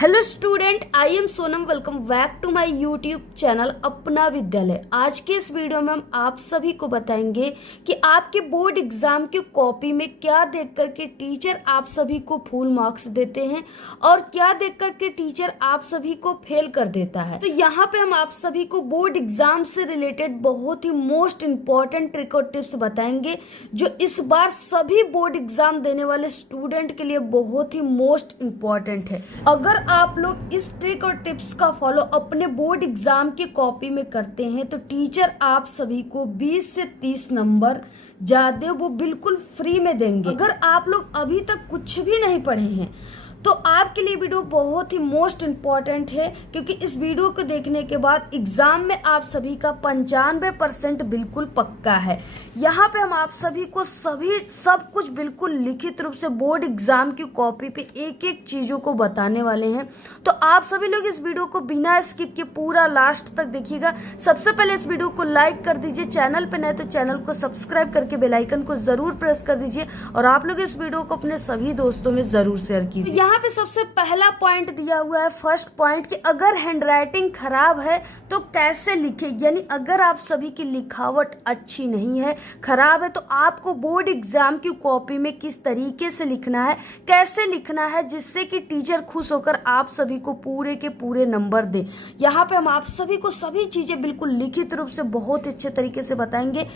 Hello student, I am Sonam. Welcome back to my YouTube channel अपना विद्यालय। आज के इस वीडियो में हम आप सभी को बताएंगे कि आपके बोर्ड एग्जाम की कॉपी में क्या देख करके टीचर आप सभी को फुल मार्क्स देते हैं और क्या देख करके टीचर आप सभी को फेल कर देता है। तो यहाँ पे हम आप सभी को बोर्ड एग्जाम से रिलेटेड बहुत ही मोस्ट इंपॉर्टेंट ट्रिक और टिप्स बताएंगे जो इस बार सभी बोर्ड एग्जाम देने वाले स्टूडेंट के लिए बहुत ही मोस्ट इंपॉर्टेंट है। अगर आप लोग इस ट्रिक और टिप्स का फॉलो अपने बोर्ड एग्जाम की कॉपी में करते हैं तो टीचर आप सभी को 20 से 30 नंबर ज्यादा वो बिल्कुल फ्री में देंगे। अगर आप लोग अभी तक कुछ भी नहीं पढ़े हैं तो आपके लिए वीडियो बहुत ही मोस्ट इम्पॉर्टेंट है, क्योंकि इस वीडियो को देखने के बाद एग्जाम में आप सभी का 95% बिल्कुल पक्का है। यहाँ पे हम आप सभी को सब कुछ बिल्कुल लिखित रूप से बोर्ड एग्जाम की कॉपी पे एक एक चीजों को बताने वाले हैं। तो आप सभी लोग इस वीडियो को बिना स्किप के पूरा लास्ट तक देखिएगा। सबसे पहले इस वीडियो को लाइक कर दीजिए, चैनल पे नए तो चैनल को सब्सक्राइब करके बेल आइकन को जरूर प्रेस कर दीजिए और आप लोग इस वीडियो को अपने सभी दोस्तों में जरूर शेयर कीजिए। यहाँ पे सबसे पहला पॉइंट दिया हुआ है, फर्स्ट पॉइंट, कि अगर हैंडराइटिंग खराब है तो कैसे लिखे। यानी अगर आप सभी की लिखावट अच्छी नहीं है, खराब है, तो आपको बोर्ड एग्जाम की कॉपी में किस तरीके से लिखना है, कैसे लिखना है जिससे कि टीचर खुश होकर आप सभी को पूरे के पूरे नंबर दे। यहाँ पे हम आप सभी को सभी चीजें बिल्कुल लिखित रूप से बहुत अच्छे तरीके से बताएंगे।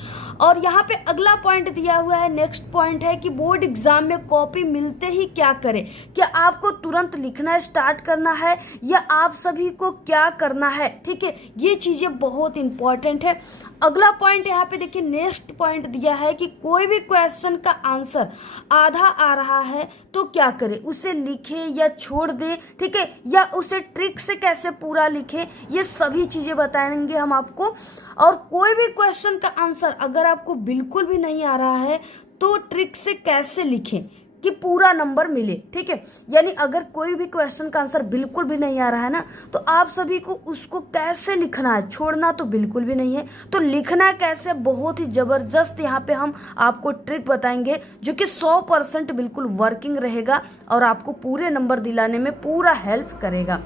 और यहाँ पे अगला पॉइंट दिया हुआ है, नेक्स्ट पॉइंट है कि बोर्ड एग्जाम में कॉपी मिलते ही क्या करें। क्या आपको तुरंत लिखना स्टार्ट करना है या आप सभी को क्या करना है, ठीक है। ये चीजें बहुत इंपॉर्टेंट है। अगला पॉइंट यहाँ पे देखिए, नेक्स्ट पॉइंट दिया है कि कोई भी क्वेश्चन का आंसर आधा आ रहा है तो क्या करें, उसे लिखे या छोड़ दे, ठीक है, या उसे ट्रिक से कैसे पूरा लिखे, ये सभी चीजें बताएंगे हम आपको। और कोई भी क्वेश्चन का आंसर अगर आपको बिल्कुल भी नहीं आ रहा है तो ट्रिक से कैसे लिखें कि पूरा नंबर मिले, ठीक है। यानी अगर कोई भी क्वेश्चन का आंसर बिल्कुल भी नहीं आ रहा है ना, तो आप सभी को उसको कैसे लिखना है, छोड़ना तो बिल्कुल भी नहीं है, तो लिखना कैसे, बहुत ही जबरदस्त यहाँ पे हम आपको ट्रिक बताएंगे जो कि 100% बिल्कुल वर्किंग रहेगा और आपको पूरे नंबर दिलाने में पूरा हेल्प करेगा।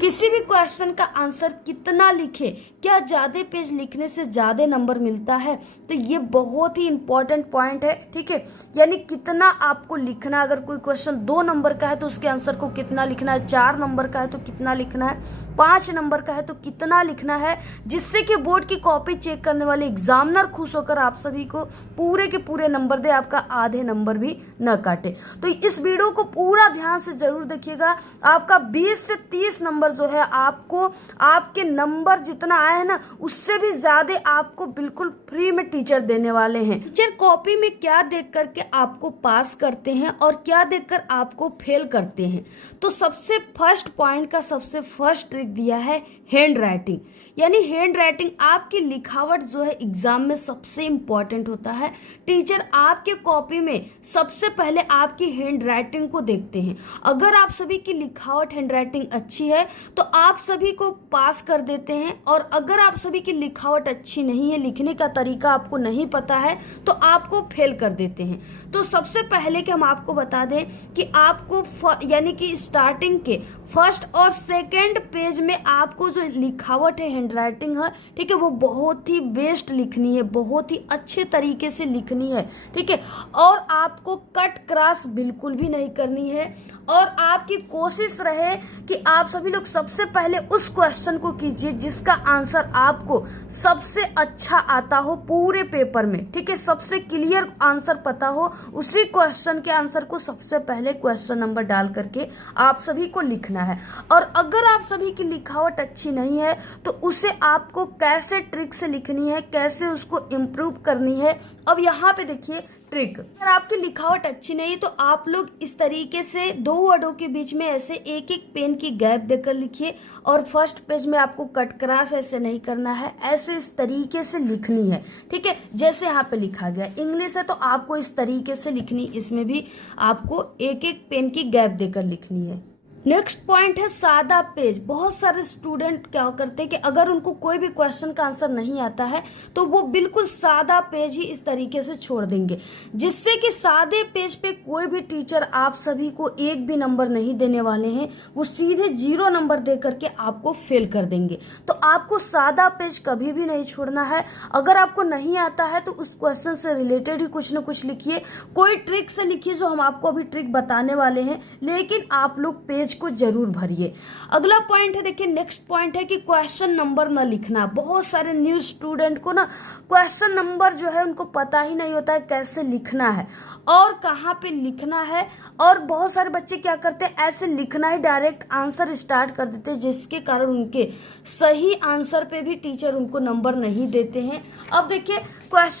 किसी भी क्वेश्चन का आंसर कितना लिखे, क्या ज्यादा पेज लिखने से ज्यादा नंबर मिलता है, तो ये बहुत ही इंपॉर्टेंट पॉइंट है, ठीक है। यानी कितना आपको लिखना, अगर कोई क्वेश्चन 2 नंबर का है तो उसके आंसर को कितना लिखना है, 4 नंबर का है तो कितना लिखना है, 5 नंबर का है तो कितना लिखना है, जिससे कि बोर्ड की कॉपी चेक करने वाले एग्जामिनर खुश होकर आप सभी को पूरे के पूरे नंबर दे, आपका आधे नंबर भी न काटे। तो इस वीडियो को पूरा ध्यान से जरूर देखिएगा। आपका 20 से 30 नंबर जो है, आपको आपके नंबर जितना आए हैं ना, उससे भी ज्यादा आपको बिल्कुल फ्री में टीचर देने वाले हैं। टीचर कॉपी में क्या देख करके आपको पास करते हैं और क्या देखकर आपको फेल करते हैं। तो सबसे फर्स्ट पॉइंट का सबसे फर्स्ट ट्रिक दिया है हैंड राइटिंग। यानी हैंड राइटिंग, आपकी लिखावट जो है एग्जाम में सबसे इंपॉर्टेंट होता है। टीचर आपके कॉपी में सबसे पहले आपकी हैंड राइटिंग को देखते हैं। अगर आप सभी की लिखावट हैंड राइटिंग अच्छी है तो आप सभी को पास कर देते हैं, और अगर आप सभी की लिखावट अच्छी नहीं है, लिखने का तरीका आपको नहीं पता है, तो आपको फेल कर देते हैं। तो सबसे पहले कि हम आपको बता दें कि आपको यानी कि स्टार्टिंग के फर्स्ट और सेकेंड पेज में आपको जो लिखावट है, हैंड राइटिंग है, ठीक है, वो बहुत ही बेस्ट लिखनी है, बहुत ही अच्छे तरीके से लिखनी है, ठीक है। और आपको कट क्रॉस बिल्कुल भी नहीं करनी है, और आपकी कोशिश रहे कि आप सभी लोग सबसे पहले उस क्वेश्चन को कीजिए जिसका आंसर आपको सबसे अच्छा आता हो पूरे पेपर में, ठीक है, सबसे क्लियर आंसर पता हो, उसी क्वेश्चन के आंसर को सबसे पहले क्वेश्चन नंबर डाल करके आप सभी को लिखना है। और अगर आप सभी की लिखावट अच्छी नहीं है तो उसे आपको कैसे ट्रिक से लिखनी है, कैसे उसको इम्प्रूव करनी है। अब यहाँ पे देखिए ट्रिक, अगर आपकी लिखावट अच्छी नहीं तो आप लोग इस तरीके से 2 वर्डों के बीच में ऐसे एक एक पेन की गैप देकर लिखिए, और फर्स्ट पेज में आपको कट क्रॉस ऐसे नहीं करना है, ऐसे इस तरीके से लिखनी है, ठीक है। जैसे यहाँ पे लिखा गया, इंग्लिश है तो आपको इस तरीके से लिखनी, इसमें भी आपको एक एक पेन की गैप देकर लिखनी है। नेक्स्ट पॉइंट है सादा पेज। बहुत सारे स्टूडेंट क्या करते हैं कि अगर उनको कोई भी क्वेश्चन का आंसर नहीं आता है तो वो बिल्कुल सादा पेज ही इस तरीके से छोड़ देंगे, जिससे कि सादे पेज पे कोई भी टीचर आप सभी को एक भी नंबर नहीं देने वाले हैं, वो सीधे 0 नंबर दे करके आपको फेल कर देंगे। तो आपको सादा पेज कभी भी नहीं छोड़ना है। अगर आपको नहीं आता है तो उस क्वेश्चन से रिलेटेड ही कुछ न कुछ लिखिए, कोई ट्रिक से लिखिए जो हम आपको अभी ट्रिक बताने वाले हैं, लेकिन आप लोग पेज को जरूर भरिए। अगला पॉइंट है, देखिए नेक्स्ट पॉइंट है कि क्वेश्चन नंबर न लिखना। बहुत सारे न्यू स्टूडेंट को ना क्वेश्चन नंबर जो है उनको पता ही नहीं होता है कैसे लिखना है और कहाँ पे लिखना है, और बहुत सारे बच्चे क्या करते हैं ऐसे लिखना ही डायरेक्ट आंसर स्टार्ट कर देते हैं, जिसके कारण उनके सही आंसर पे भी टीचर उनको नंबर नहीं देते हैं। अब देखिए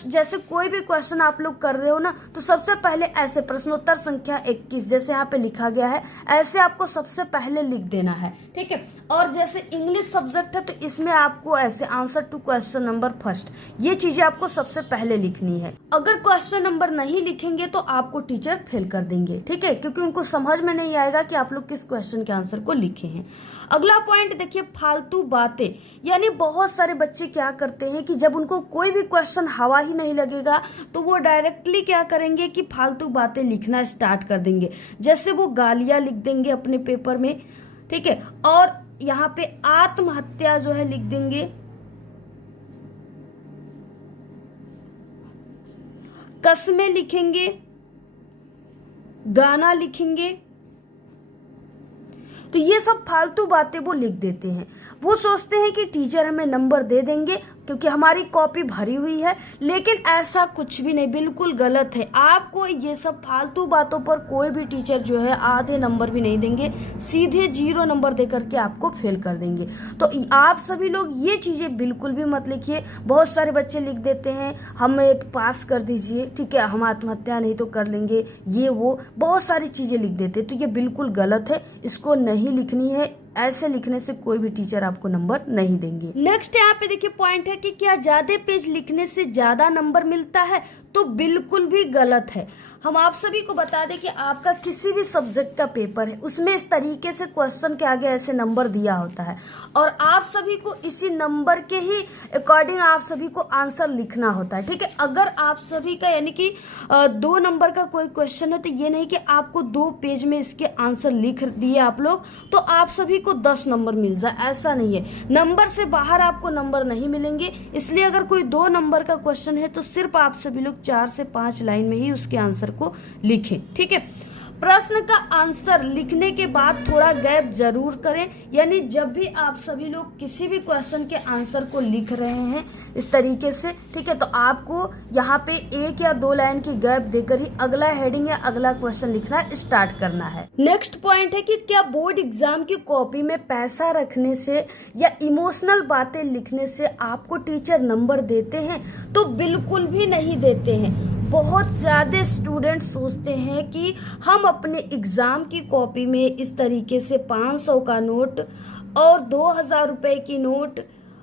जैसे कोई भी क्वेश्चन आप लोग कर रहे हो ना, तो सबसे पहले ऐसे प्रश्नोत्तर संख्या 21 जैसे यहाँ पे लिखा गया है ऐसे आपको सबसे पहले लिख देना है, ठीक है। और जैसे इंग्लिश सब्जेक्ट है तो इसमें आपको ऐसे answer to question number first, ये चीजें आपको सबसे पहले लिखनी है। अगर क्वेश्चन नंबर नहीं लिखेंगे तो आपको टीचर फेल कर देंगे, ठीक है, क्योंकि उनको समझ में नहीं आएगा कि आप लोग किस क्वेश्चन के आंसर को लिखे हैं। अगला पॉइंट देखिए फालतू बातें। यानी बहुत सारे बच्चे क्या करते हैं कि जब उनको कोई भी क्वेश्चन हवा ही नहीं लगेगा तो वो डायरेक्टली क्या करेंगे कि फालतू बातें लिखना स्टार्ट कर देंगे। जैसे वो गालियां लिख देंगे अपने पेपर में, ठीक है, और यहाँ पे आत्महत्या जो है लिख देंगे, कस्में लिखेंगे, गाना लिखेंगे। तो ये सब फालतू बातें वो लिख देते हैं। वो सोचते हैं कि टीचर हमें नंबर दे देंगे क्योंकि हमारी कॉपी भरी हुई है, लेकिन ऐसा कुछ भी नहीं, बिल्कुल गलत है। आपको ये सब फालतू बातों पर कोई भी टीचर जो है आधे नंबर भी नहीं देंगे, सीधे 0 नंबर दे करके आपको फेल कर देंगे। तो आप सभी लोग ये चीजें बिल्कुल भी मत लिखिए। बहुत सारे बच्चे लिख देते हैं हमें पास कर दीजिए, ठीक है, हम आत्महत्या नहीं तो कर लेंगे, ये वो बहुत सारी चीजें लिख देते हैं। तो ये बिल्कुल गलत है, इसको नहीं लिखनी है। ऐसे लिखने से कोई भी टीचर आपको नंबर नहीं देंगे। नेक्स्ट यहाँ पे देखिए पॉइंट है कि क्या ज्यादा पेज लिखने से ज्यादा नंबर मिलता है? तो बिल्कुल भी गलत है। हम आप सभी को बता दें कि आपका किसी भी सब्जेक्ट का पेपर है, उसमें इस तरीके से क्वेश्चन के आगे ऐसे नंबर दिया होता है और आप सभी को इसी नंबर के ही अकॉर्डिंग आप सभी को आंसर लिखना होता है, ठीक है। अगर आप सभी का यानी कि 2 नंबर का कोई क्वेश्चन है तो ये नहीं कि आपको 2 पेज में इसके आंसर लिख दिए आप लोग तो आप सभी को 10 नंबर मिल जाए, ऐसा नहीं है। नंबर से बाहर आपको नंबर नहीं मिलेंगे। इसलिए अगर कोई 2 नंबर का क्वेश्चन है तो सिर्फ आप सभी लोग 4 से 5 लाइन में ही उसके आंसर को लिखें, ठीक है। प्रश्न का आंसर लिखने के बाद थोड़ा गैप जरूर करें, यानी जब भी आप सभी लोग किसी भी क्वेश्चन के आंसर को लिख रहे हैं इस तरीके से, ठीक है, तो आपको यहाँ पे 1 या 2 लाइन की गैप देकर ही अगला हेडिंग या अगला क्वेश्चन लिखना स्टार्ट करना है। नेक्स्ट पॉइंट है कि क्या बोर्ड एग्जाम की कॉपी में पैसा रखने से या इमोशनल बातें लिखने से आपको टीचर नंबर देते हैं? तो बिल्कुल भी नहीं देते हैं। बहुत ज़्यादा स्टूडेंट सोचते हैं कि हम अपने एग्ज़ाम की कॉपी में इस तरीके से 500 का नोट और 2000 रुपए की नोट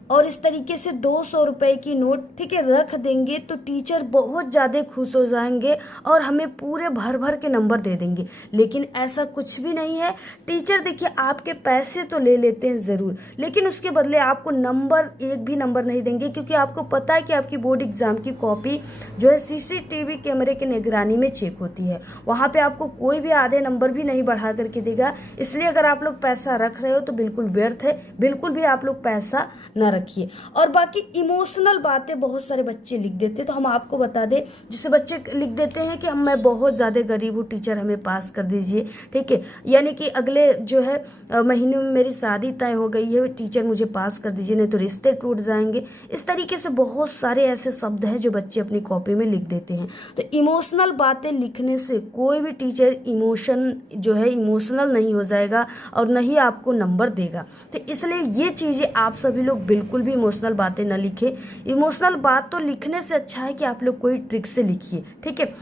और इस तरीके से 200 रुपए की नोट, ठीक है, रख देंगे तो टीचर बहुत ज़्यादा खुश हो जाएंगे और हमें पूरे भर भर के नंबर दे देंगे। लेकिन ऐसा कुछ भी नहीं है। टीचर देखिए आपके पैसे तो ले लेते हैं ज़रूर, लेकिन उसके बदले आपको नंबर, एक भी नंबर नहीं देंगे, क्योंकि आपको पता है कि आपकी बोर्ड एग्ज़ाम की कॉपी जो है CCTV कैमरे की निगरानी में चेक होती है। वहाँ पर आपको कोई भी आधे नंबर भी नहीं बढ़ा करके देगा। इसलिए अगर आप लोग पैसा रख रहे हो तो बिल्कुल व्यर्थ है, बिल्कुल भी आप लोग पैसा न रखिए। और बाकी इमोशनल बातें बहुत सारे बच्चे लिख देते हैं, तो हम आपको बता दें, जिससे बच्चे लिख देते हैं कि मैं बहुत ज़्यादा गरीब हूँ, टीचर हमें पास कर दीजिए, ठीक है, यानी कि अगले जो है महीने में मेरी शादी तय हो गई है, टीचर मुझे पास कर दीजिए नहीं तो रिश्ते टूट जाएंगे। इस तरीके से बहुत सारे ऐसे शब्द हैं जो बच्चे अपनी कॉपी में लिख देते हैं। तो इमोशनल बातें लिखने से कोई भी टीचर इमोशनल नहीं हो जाएगा और न ही आपको नंबर देगा। तो इसलिए ये चीज़ें आप सभी लोग बिल्कुल भी इमोशनल बातें न लिखे। इमोशनल बात तो लिखने से अच्छा है कि आप लोग कोई ट्रिक से लिखिए, ठीक है,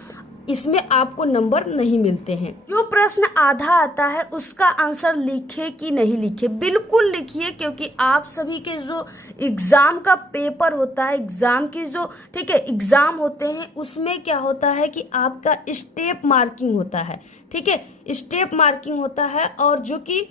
इसमें आपको नंबर नहीं मिलते हैं। जो प्रश्न आधा आता है उसका आंसर लिखे कि नहीं लिखे? बिल्कुल लिखिए, क्योंकि आप सभी के जो एग्जाम का पेपर होता है, एग्जाम की जो, ठीक है, एग्जाम होते हैं, उसमें क्या होता है कि आपका स्टेप मार्किंग होता है, ठीक है, स्टेप मार्किंग होता है और जो कि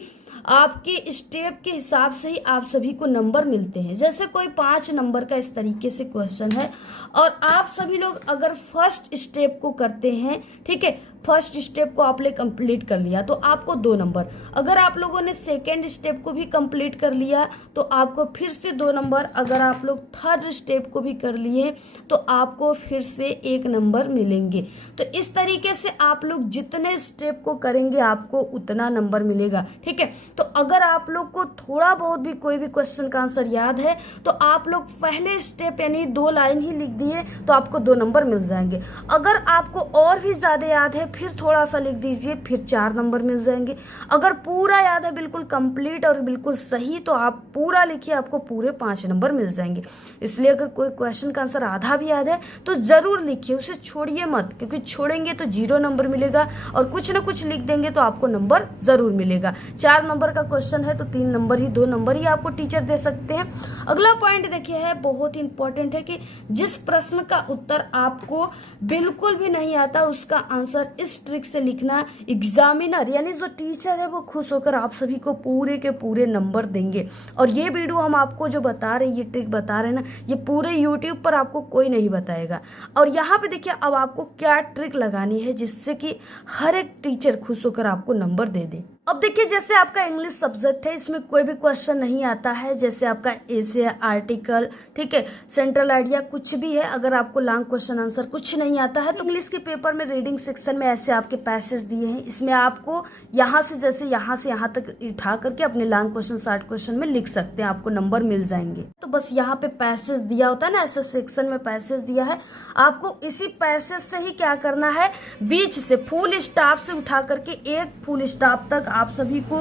आपके स्टेप के हिसाब से ही आप सभी को नंबर मिलते हैं। जैसे कोई 5 नंबर का इस तरीके से क्वेश्चन है और आप सभी लोग अगर फर्स्ट स्टेप को करते हैं, ठीक है, फर्स्ट स्टेप को आपने कंप्लीट कर लिया तो आपको 2 नंबर। अगर आप लोगों ने सेकेंड स्टेप को भी कंप्लीट कर लिया तो आपको फिर से 2 नंबर। अगर आप लोग थर्ड स्टेप को भी कर लिए तो आपको फिर से 1 नंबर मिलेंगे। तो इस तरीके से आप लोग जितने स्टेप को करेंगे आपको उतना नंबर मिलेगा, ठीक है। तो अगर आप लोग को थोड़ा बहुत भी कोई भी क्वेश्चन का आंसर याद है तो आप लोग पहले स्टेप यानी 2 लाइन ही लिख दिए तो आपको 2 नंबर मिल जाएंगे। अगर आपको और भी ज्यादा याद है फिर थोड़ा सा लिख दीजिए, फिर 4 नंबर मिल जाएंगे। अगर पूरा याद है बिल्कुल कंप्लीट और बिल्कुल सही तो आप पूरा लिखिए, आपको पूरे 5 नंबर मिल जाएंगे। इसलिए अगर कोई क्वेश्चन का आंसर आधा भी याद है तो जरूर लिखिए, उसे छोड़िए मत, क्योंकि छोड़ेंगे तो 0 नंबर मिलेगा और कुछ ना कुछ लिख देंगे तो आपको नंबर जरूर मिलेगा। 4 नंबर का क्वेश्चन है तो 3 नंबर ही, 2 नंबर ही आपको टीचर दे सकते हैं। अगला पॉइंट देखिए है बहुत ही इंपॉर्टेंट है कि जिस प्रश्न का उत्तर आपको बिल्कुल भी नहीं आता उसका आंसर इस ट्रिक से लिखना। एग्जामिनर यानी जो टीचर है वो खुश होकर आप सभी को पूरे के पूरे नंबर देंगे। और ये वीडियो हम आपको जो बता रहे हैं, ये ट्रिक बता रहे हैं ना, ये पूरे यूट्यूब पर आपको कोई नहीं बताएगा। और यहाँ पे देखिए अब आपको क्या ट्रिक लगानी है जिससे कि हर एक टीचर खुश होकर आपको नंबर दे दे। अब देखिए जैसे आपका इंग्लिश सब्जेक्ट है, इसमें कोई भी क्वेश्चन नहीं आता है, जैसे आपका एसे, आर्टिकल, ठीक है, सेंट्रल आइडिया, कुछ भी है। अगर आपको लॉन्ग क्वेश्चन आंसर कुछ नहीं आता है तो इंग्लिश के पेपर में रीडिंग सेक्शन में ऐसे आपके पैसेज दिए हैं, इसमें आपको यहाँ से जैसे यहाँ से यहाँ तक उठा करके अपने लॉन्ग क्वेश्चन, शॉर्ट क्वेश्चन में लिख सकते हैं, आपको नंबर मिल जाएंगे। तो बस यहाँ पे पैसेज दिया होता है ना, ऐसे सेक्शन में पैसेज दिया है, आपको इसी पैसेज से ही क्या करना है, बीच से फुल स्टॉप से उठा करके एक फुल स्टॉप तक आप सभी को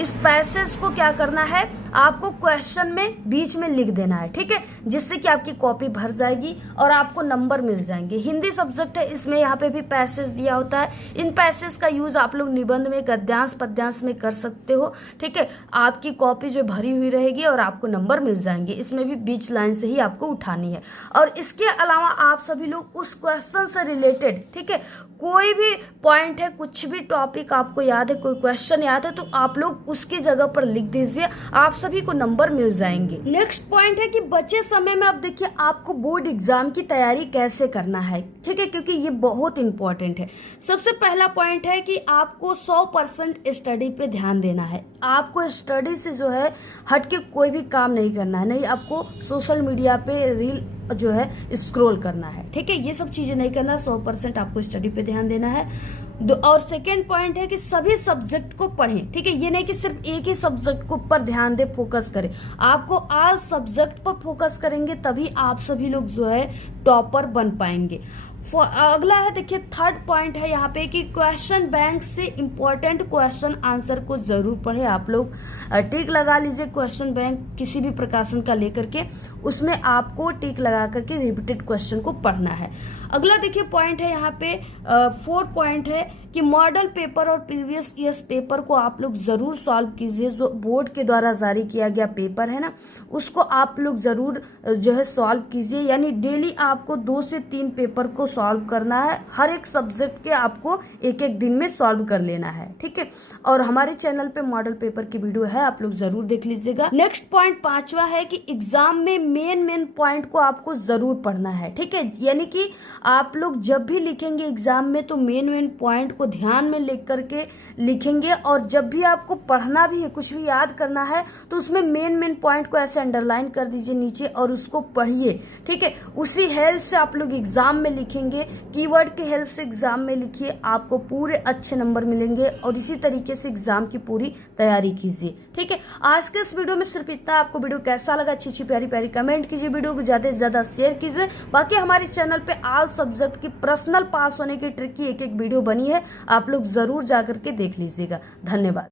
इस पैसेज को क्या करना है, आपको क्वेश्चन में बीच में लिख देना है, ठीक है, जिससे कि आपकी कॉपी भर जाएगी और आपको नंबर मिल जाएंगे। हिंदी सब्जेक्ट है, इसमें यहाँ पे भी पैसेज दिया होता है। इन पैसेज का यूज आप लोग निबंध में, गद्यांश, पद्यांश में कर सकते हो, ठीक है। आपकी कॉपी जो भरी हुई रहेगी और आपको नंबर मिल जाएंगे। इसमें भी बीच लाइन से ही आपको उठानी है। और इसके अलावा आप सभी लोग उस क्वेश्चन से रिलेटेड, ठीक है, कोई भी पॉइंट है, कुछ भी टॉपिक आपको याद है, कोई क्वेश्चन याद है तो आप लोग उसकी जगह पर लिख दीजिए, आप सभी को नंबर मिल जाएंगे। नेक्स्ट पॉइंट है कि बचे समय में अब देखिए आपको बोर्ड एग्जाम की तैयारी कैसे करना है, ठीक है, क्योंकि ये बहुत इंपॉर्टेंट है। सबसे पहला पॉइंट है कि आपको 100% स्टडी पे ध्यान देना है। आपको स्टडी से जो है हटके कोई भी काम नहीं करना है, नहीं आपको सोशल मीडिया पे रील जो है स्क्रॉल करना है, ठीक है, ये सब चीजें नहीं करना। 100% आपको स्टडी पे ध्यान देना है। और सेकेंड पॉइंट है कि सभी सब्जेक्ट को पढ़ें, ठीक है, ये नहीं कि सिर्फ एक ही सब्जेक्ट को पर ध्यान दे, फोकस करें। आपको आज सब्जेक्ट पर फोकस करेंगे तभी आप सभी लोग जो है टॉपर बन पाएंगे। अगला है देखिए थर्ड पॉइंट है यहाँ पे कि क्वेश्चन बैंक से इंपॉर्टेंट क्वेश्चन आंसर को जरूर पढ़े। आप लोग टिक लगा लीजिए, क्वेश्चन बैंक किसी भी प्रकाशन का लेकर के उसमें आपको टिक लगा करके रिपीटेड क्वेश्चन को पढ़ना है। अगला देखिए पॉइंट है यहाँ पे 4 पॉइंट है कि मॉडल पेपर और प्रीवियस ईयर्स पेपर को आप लोग जरूर सॉल्व कीजिए। जो बोर्ड के द्वारा जारी किया गया पेपर है ना, उसको आप लोग जरूर जो है सॉल्व कीजिए। यानी डेली आपको 2 से 3 पेपर को सॉल्व करना है। हर एक सब्जेक्ट के आपको एक एक दिन में सॉल्व कर लेना है, ठीक है। और हमारे चैनल पे मॉडल पेपर की वीडियो है, आप लोग जरूर देख लीजिएगा। नेक्स्ट पॉइंट 5वां है कि एग्जाम में मेन पॉइंट को आपको जरूर पढ़ना है, ठीक है। यानी कि आप लोग जब भी लिखेंगे एग्जाम में तो मेन पॉइंट को ध्यान में लेकर करके लिखेंगे। और जब भी आपको पढ़ना भी है, कुछ भी याद करना है, तो उसमें मेन पॉइंट को ऐसे अंडरलाइन कर दीजिए नीचे और उसको पढ़िए, ठीक है। उसी हेल्प से आप लोग एग्जाम में लिखेंगे, कीवर्ड की हेल्प से एग्जाम में लिखिए, आपको पूरे अच्छे नंबर मिलेंगे। और इसी तरीके से एग्जाम की पूरी तैयारी कीजिए, ठीक है। आज के इस वीडियो में सिर्फ इतना। आपको वीडियो कैसा लगा अच्छी प्यारी प्यारी कमेंट कीजिए, वीडियो को ज्यादा से ज्यादा शेयर कीजिए। बाकी हमारे चैनल पे ऑल सब्जेक्ट की पर्सनल पास होने की ट्रिक की एक वीडियो बनी है, आप लोग जरूर जाकर के देख लीजिएगा। धन्यवाद।